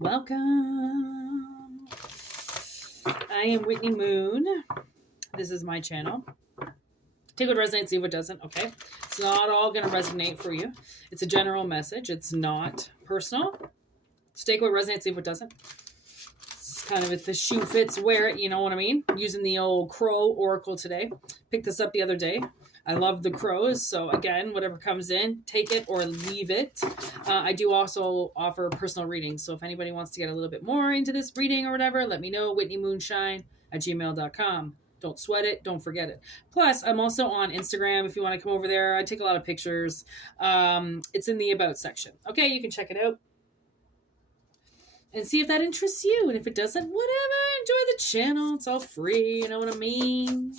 Welcome. I am Whitney Moon. This is my channel. Take what resonates, leave what doesn't. Okay. It's not all going to resonate for you. It's a general message. It's not personal. So take what resonates, leave what doesn't. It's kind of if the shoe fits, wear it. You know what I mean? Using the old crow oracle today. Picked this up the other day. I love the crows. So again, whatever comes in, take it or leave it. I do also offer personal readings. So if anybody wants to get a little bit more into this reading or whatever, let me know. WhitneyMoonshine@gmail.com. Don't sweat it. Don't forget it. Plus, I'm also on Instagram. If you want to come over there, I take a lot of pictures. It's in the About section. Okay, you can check it out and see if that interests you. And if it doesn't, whatever. Enjoy the channel. It's all free. You know what I mean?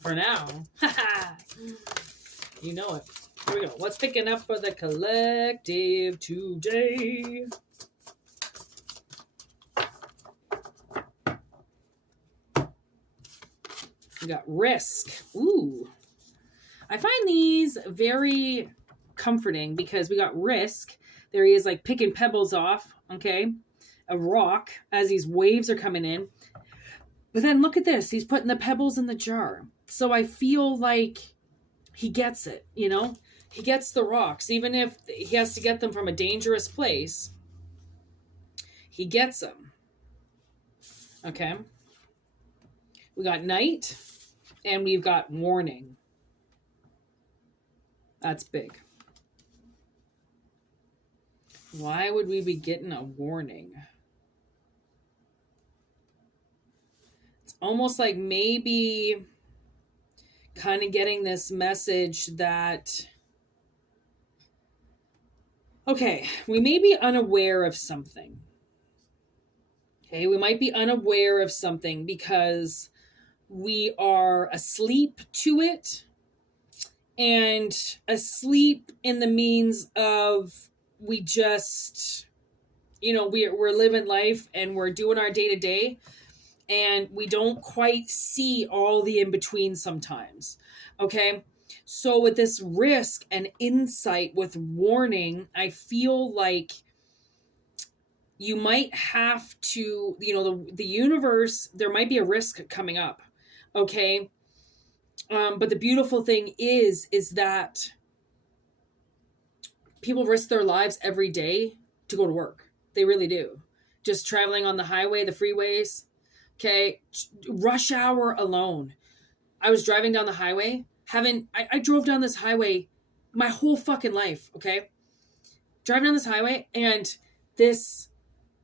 For now. You know it. Here we go. What's picking up for the collective today? We got risk. Ooh. I find these very comforting because we got risk. There he is like picking pebbles off, okay? A rock as these waves are coming in. But then look at this. He's putting the pebbles in the jar. So I feel like he gets it, you know? He gets the rocks. Even if he has to get them from a dangerous place, he gets them. Okay? We got night and we've got warning. That's big. Why would we be getting a warning? It's almost like maybe kind of getting this message that, okay, we may be unaware of something. Okay, we might be unaware of something because we are asleep to it, and asleep in the means of we just, you know, we're living life and we're doing our day to day. And we don't quite see all the in-between sometimes, okay? So with this risk and insight with warning, I feel like you might have to, you know, the universe, there might be a risk coming up, okay? But the beautiful thing is that people risk their lives every day to go to work. They really do. Just traveling on the highway, the freeways. Okay, rush hour alone. I was driving down the highway. I drove down this highway my whole fucking life, okay? Driving down this highway, and this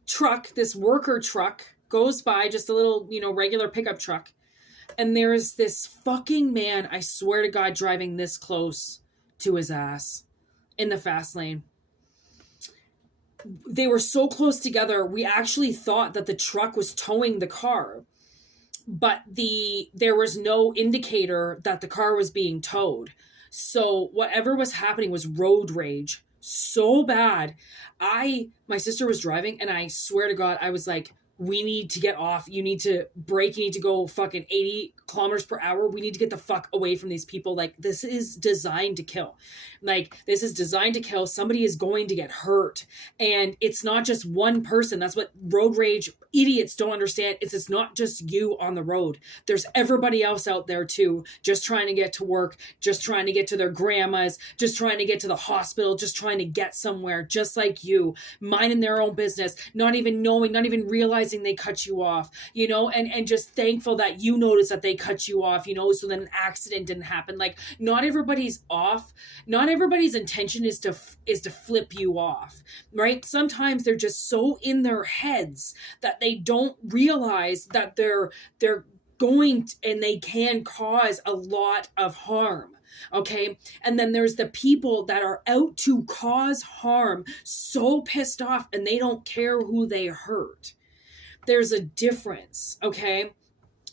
truck, this worker truck, goes by, just a little, you know, regular pickup truck. And there's this fucking man, I swear to God, driving this close to his ass in the fast lane. They were so close together, we actually thought that the truck was towing the car, but there was no indicator that the car was being towed. So whatever was happening was road rage so bad. My sister was driving, and I swear to God, I was like, we need to get off. You need to brake. You need to go fucking 80 kilometers per hour. We need to get the fuck away from these people. Like, this is designed to kill. Like, this is designed to kill. Somebody is going to get hurt. And it's not just one person. That's what road rage idiots don't understand. It's not just you on the road. There's everybody else out there too, just trying to get to work, just trying to get to their grandmas, just trying to get to the hospital, just trying to get somewhere, just like you, minding their own business, not even knowing, not even realizing they cut you off, you know, and just thankful that you noticed that they cut you off, you know, so then an accident didn't happen. Like, not everybody's off. Not everybody's intention is to flip you off, right? Sometimes they're just so in their heads that they don't realize that they're going and they can cause a lot of harm. Okay. And then there's the people that are out to cause harm, so pissed off, and they don't care who they hurt. There's a difference, okay?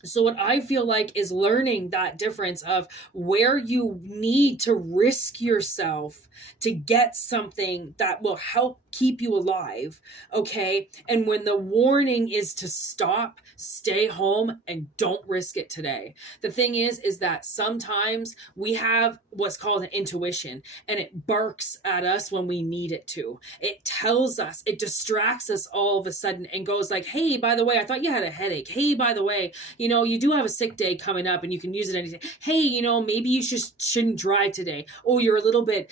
So what I feel like is learning that difference of where you need to risk yourself to get something that will help keep you alive, okay? And when the warning is to stop, stay home and don't risk it today. The thing is that sometimes we have what's called an intuition, and it barks at us when we need it to. It tells us, it distracts us all of a sudden and goes like, "Hey, by the way, I thought you had a headache. Hey, by the way, you do have a sick day coming up and you can use it anything. Hey, maybe you shouldn't drive today. Oh, you're a little bit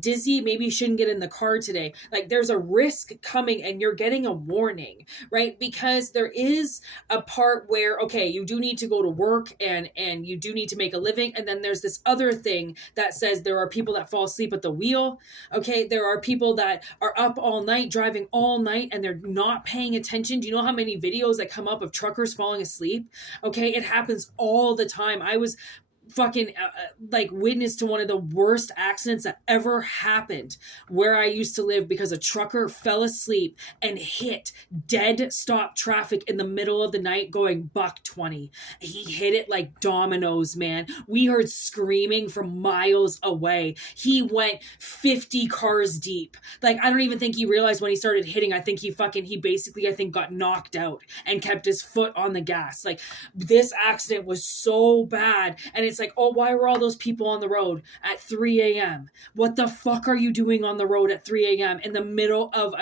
dizzy. Maybe you shouldn't get in the car today." Like there's a risk coming and you're getting a warning, right? Because there is a part where, okay, you do need to go to work and you do need to make a living. And then there's this other thing that says there are people that fall asleep at the wheel. Okay. There are people that are up all night, driving all night, and they're not paying attention. Do you know how many videos that come up of truckers falling asleep? Okay, it happens all the time. I was fucking like witness to one of the worst accidents that ever happened where I used to live, because a trucker fell asleep and hit dead stop traffic in the middle of the night going buck 20. He hit it like dominoes, man. We heard screaming from miles away. He went 50 cars deep. Like, I don't even think he realized when he started hitting. I think he basically, I think, got knocked out and kept his foot on the gas. Like, this accident was so bad. And it's like, oh, why were all those people on the road at 3 a.m.? What the fuck are you doing on the road at 3 a.m. in the middle of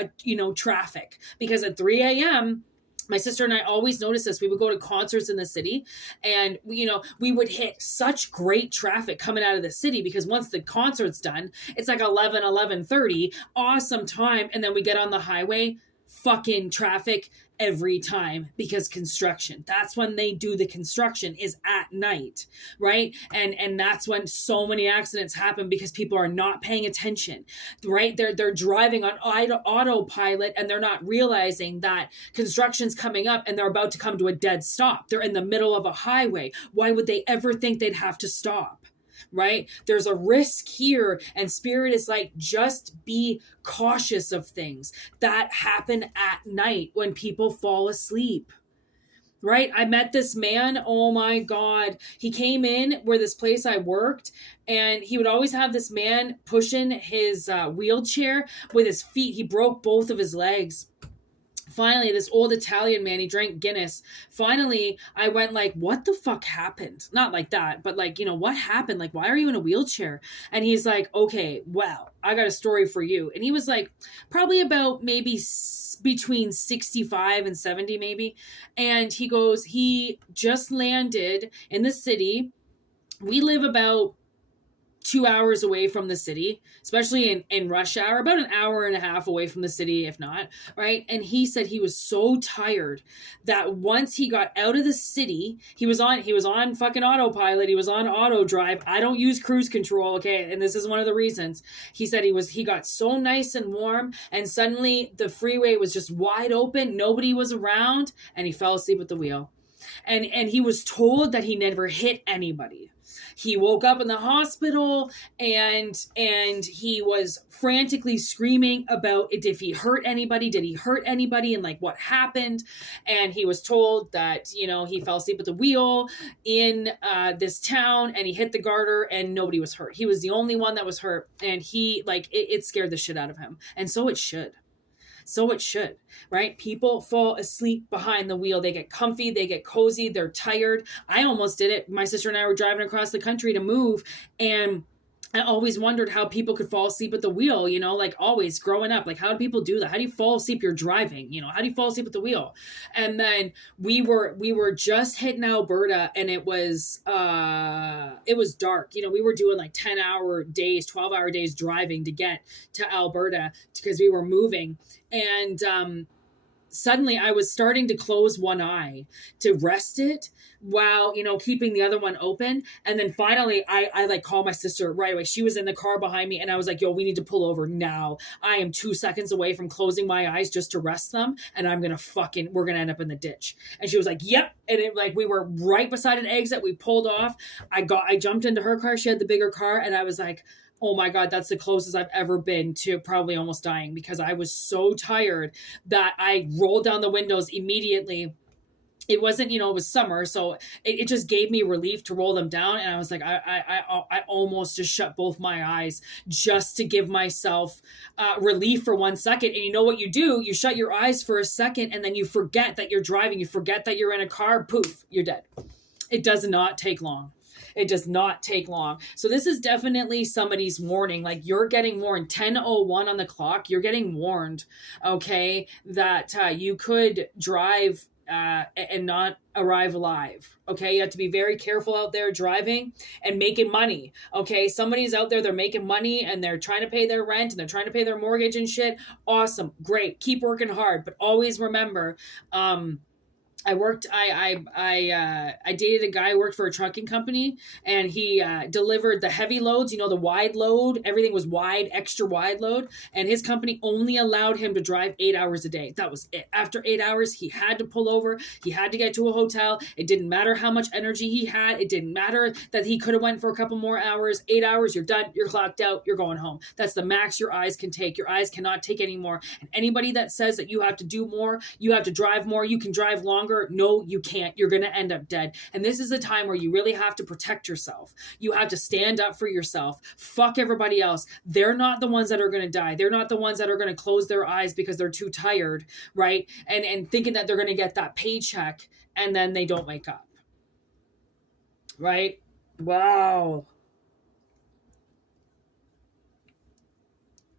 traffic? Because at 3 a.m., my sister and I always noticed this. We would go to concerts in the city and, we would hit such great traffic coming out of the city, because once the concert's done, it's like 11:30, awesome time. And then we get on the highway, fucking traffic every time, because construction, that's when they do the construction, is at night, right? And that's when so many accidents happen, because people are not paying attention, right? They're driving on autopilot and they're not realizing that construction's coming up and they're about to come to a dead stop. They're in the middle of a highway. Why would they ever think they'd have to stop? Right? There's a risk here, and Spirit is like, just be cautious of things that happen at night when people fall asleep. Right? I met this man. Oh my God. He came in where this place I worked, and he would always have this man pushing his wheelchair with his feet. He broke both of his legs. Finally, this old Italian man, he drank Guinness. Finally, I went like, what the fuck happened? Not like that, but like, what happened? Like, why are you in a wheelchair? And he's like, okay, well, I got a story for you. And he was like, probably about maybe between 65 and 70 maybe. And he goes, he just landed in the city. We live about 2 hours away from the city, especially in rush hour, about an hour and a half away from the city, if not, right? And he said he was so tired that once he got out of the city, he was on fucking autopilot. He was on auto drive. I don't use cruise control. Okay. And this is one of the reasons. He said he got so nice and warm, and suddenly the freeway was just wide open. Nobody was around, and he fell asleep at the wheel. And he was told that he never hit anybody. He woke up in the hospital and he was frantically screaming about if he hurt anybody, did he hurt anybody, and like what happened. And he was told that, he fell asleep at the wheel in this town, and he hit the garter and nobody was hurt. He was the only one that was hurt, and he it scared the shit out of him. And so it should. So it should, right? People fall asleep behind the wheel. They get comfy, they get cozy, they're tired. I almost did it. My sister and I were driving across the country to move, and I always wondered how people could fall asleep at the wheel, like always growing up. Like, how do people do that? How do you fall asleep? You're driving, how do you fall asleep at the wheel? And then we were just hitting Alberta, and it was dark. We were doing like 10-hour days, 12-hour days driving to get to Alberta because we were moving. And suddenly I was starting to close one eye to rest it while, keeping the other one open. And then finally I like called my sister right away. She was in the car behind me, and I was like, yo, we need to pull over now. I am 2 seconds away from closing my eyes just to rest them, and we're going to end up in the ditch. And she was like, yep. And we were right beside an exit. We pulled off. I jumped into her car. She had the bigger car. And I was like, oh my God, that's the closest I've ever been to probably almost dying, because I was so tired that I rolled down the windows immediately it wasn't, it was summer, so it just gave me relief to roll them down. And I was like, I almost just shut both my eyes just to give myself relief for 1 second. And you know what you do? You shut your eyes for a second, and then you forget that you're driving. You forget that you're in a car. Poof, you're dead. It does not take long. It does not take long. So this is definitely somebody's warning. Like, you're getting warned. 10:01 on the clock. You're getting warned, okay, that you could drive and not arrive alive. Okay, you have to be very careful out there driving and making money. Okay, somebody's out there, they're making money and they're trying to pay their rent and they're trying to pay their mortgage and shit. Awesome, great, keep working hard, but always remember, I dated a guy who worked for a trucking company, and he delivered the heavy loads, the wide load. Everything was wide, extra wide load. And his company only allowed him to drive 8 hours a day. That was it. After 8 hours, he had to pull over. He had to get to a hotel. It didn't matter how much energy he had. It didn't matter that he could have went for a couple more hours. 8 hours, you're done. You're clocked out. You're going home. That's the max your eyes can take. Your eyes cannot take any more. And anybody that says that you have to do more, you have to drive more, you can drive longer, no, you can't. You're going to end up dead. And this is a time where you really have to protect yourself. You have to stand up for yourself. Fuck everybody else. They're not the ones that are going to die. They're not the ones that are going to close their eyes because they're too tired, right? And thinking that they're going to get that paycheck, and then they don't wake up. Right? Wow.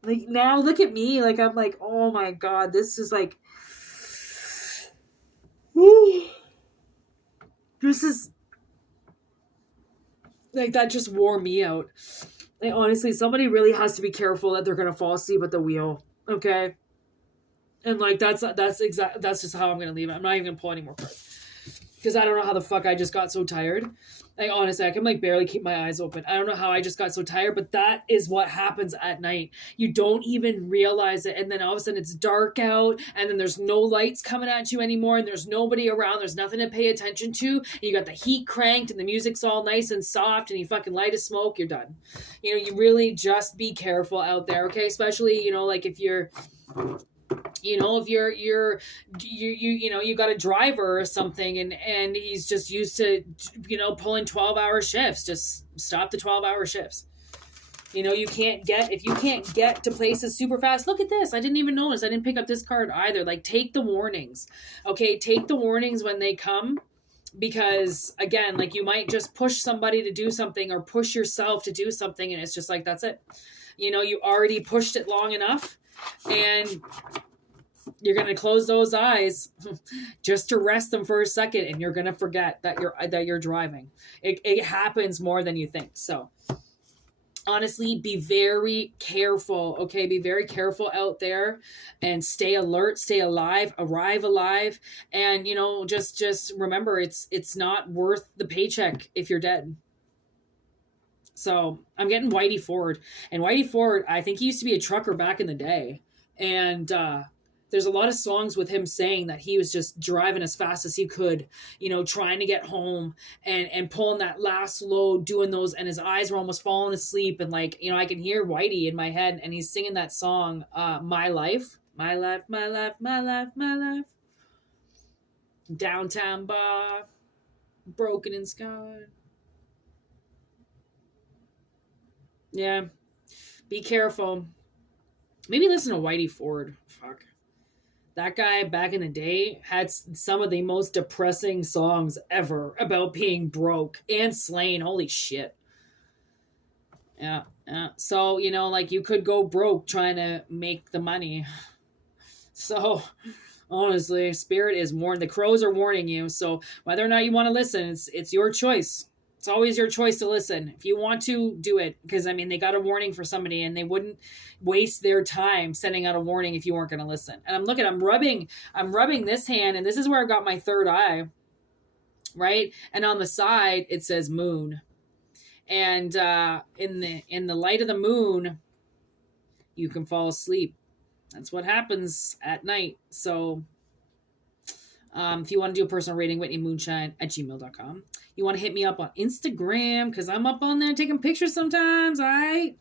Like, now look at me. Like, I'm like, oh my God, this is like, this is like, that just wore me out. Like, honestly, somebody really has to be careful that they're gonna fall asleep at the wheel. Okay. And like, that's just how I'm gonna leave it. I'm not even gonna pull any more cards, because I don't know how the fuck I just got so tired. Like, honestly, I can like barely keep my eyes open. I don't know how I just got so tired, but that is what happens at night. You don't even realize it. And then all of a sudden it's dark out, and then there's no lights coming at you anymore, and there's nobody around. There's nothing to pay attention to. And you got the heat cranked, and the music's all nice and soft, and you fucking light a smoke, you're done. You really just be careful out there, okay? Especially, like if you're, if you got a driver or something, and he's just used to, pulling 12-hour shifts, just stop the 12-hour shifts. If you can't get to places super fast, look at this. I didn't even notice. I didn't pick up this card either. Like, take the warnings. Okay. Take the warnings when they come, because again, like, you might just push somebody to do something, or push yourself to do something, and it's just like, that's it. You already pushed it long enough, and you're going to close those eyes just to rest them for a second, and you're going to forget that you're driving. It happens more than you think. So honestly, be very careful. Okay. Be very careful out there, and stay alert, stay alive, arrive alive. And, just remember, it's not worth the paycheck if you're dead. So I'm getting Whitey Ford, and Whitey Ford, I think he used to be a trucker back in the day. And, there's a lot of songs with him saying that he was just driving as fast as he could, trying to get home, and pulling that last load, doing those, and his eyes were almost falling asleep. And like, I can hear Whitey in my head, and he's singing that song, My Life, My Life, My Life, My Life, My Life. Downtown bar, broken and scarred. Yeah. Be careful. Maybe listen to Whitey Ford. Fuck. That guy back in the day had some of the most depressing songs ever about being broke and slain. Holy shit. Yeah. So, like, you could go broke trying to make the money. So, honestly, Spirit is warned. The crows are warning you. So, whether or not you want to listen, it's your choice. It's always your choice to listen. If you want to, do it. Because, they got a warning for somebody, and they wouldn't waste their time sending out a warning if you weren't going to listen. And I'm rubbing this hand, and this is where I got my third eye, right? And on the side, it says moon. And in the light of the moon, you can fall asleep. That's what happens at night. So if you want to do a personal rating, whitneymoonshine@gmail.com. You want to hit me up on Instagram, because I'm up on there taking pictures sometimes, all right?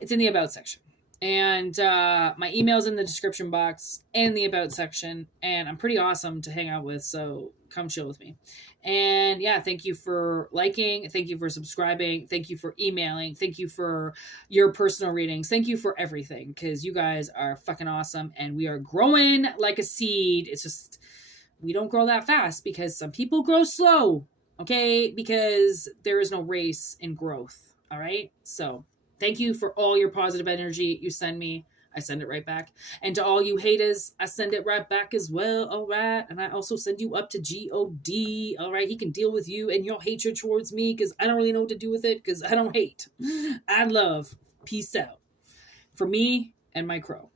It's in the About section. And my email's in the description box and the About section. And I'm pretty awesome to hang out with, so come chill with me. And yeah, thank you for liking. Thank you for subscribing. Thank you for emailing. Thank you for your personal readings. Thank you for everything, because you guys are fucking awesome and we are growing like a seed. It's just, we don't grow that fast because some people grow slow, okay? Because there is no race in growth, all right? So thank you for all your positive energy you send me. I send it right back. And to all you haters, I send it right back as well, all right? And I also send you up to God, all right? He can deal with you and your hatred towards me, because I don't really know what to do with it, because I don't hate. I love. Peace out. For me and my crow.